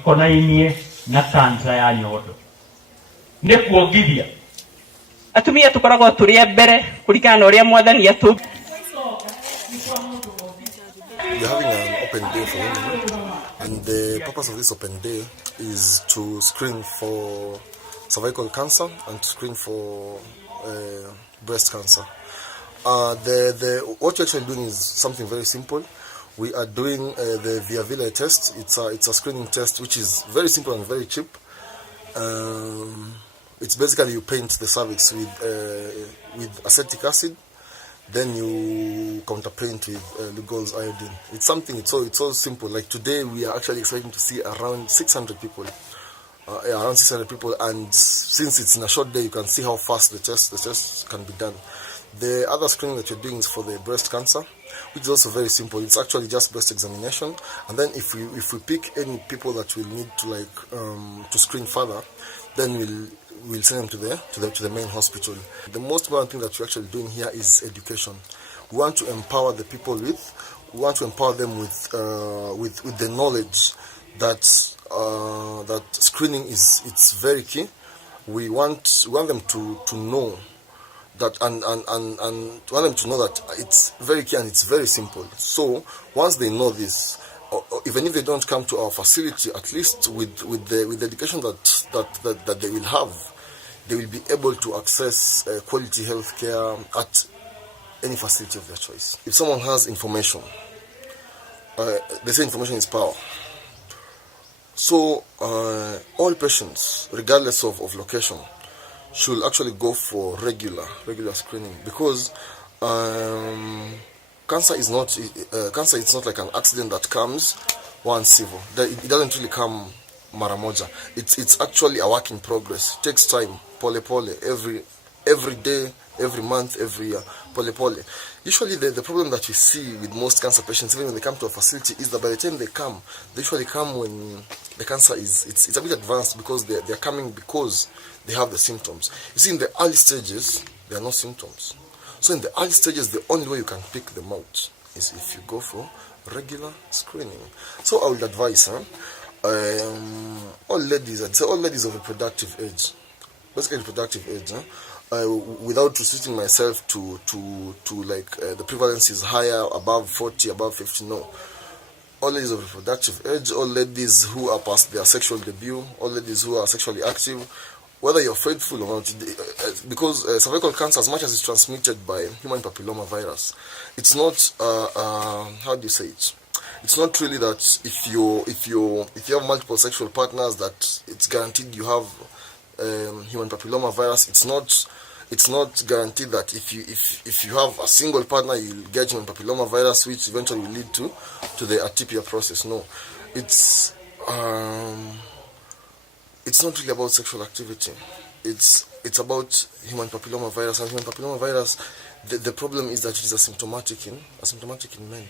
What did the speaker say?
ikonainie na kansa ya nyondo ne kuogiria atumia tukoragwo turi mbere kurikana na uria mwathani atu. We are having an open day for women, and the purpose of this open day is to screen for cervical cancer and to screen for breast cancer. What we're actually doing is something very simple. We are doing the Via Villa test. It's a screening test which is very simple and very cheap. It's basically you paint the cervix with acetic acid, then you counterpaint with Lugol's iodine. It's so simple. Like today, we are actually expecting to see around 600 people. Around 600 people, and since it's in a short day, you can see how fast the test can be done. The other screening that you're doing is for the breast cancer, which is also very simple. It's actually just breast examination, and then if we pick any people that will need to to screen further, then we'll send them to the main hospital. The most important thing that we're actually doing here is education. We want to empower the people we want to empower them with the knowledge that that screening it's very key. We want them to know that and want them to know that it's very key and it's very simple. So once they know this, even if they don't come to our facility, at least with the education that they will have, they will be able to access quality health care at any facility of their choice. If someone has information, they say information is power. So all patients, regardless of location, should actually go for regular screening, because cancer is not like an accident that comes once civil. It doesn't really come mara moja. It's actually a work in progress. It takes time. Pole every day, every month, every year. Pole. Usually the problem that we see with most cancer patients, even when they come to a facility, is that by the time they usually come when the cancer it's a bit advanced, because they're coming because they have the symptoms. You see, in the early stages, there are no symptoms. So in the early stages, the only way you can pick them out is if you go for regular screening. So I would advise all ladies of reproductive age, basically reproductive age, without restricting myself to the prevalence is higher, above 40, above 50, no. All ladies of reproductive age, all ladies who are past their sexual debut, all ladies who are sexually active, whether you're faithful or not, because cervical cancer, as much as it's transmitted by human papilloma virus, it's not how do you say it? It's not really that if you have multiple sexual partners that it's guaranteed you have human papilloma virus. It's not guaranteed that if you have a single partner you'll get human papilloma virus, which eventually will lead to the atypia process. No, it's not really about sexual activity. It's about human papilloma virus, and human papilloma virus. The problem is that it is asymptomatic in men.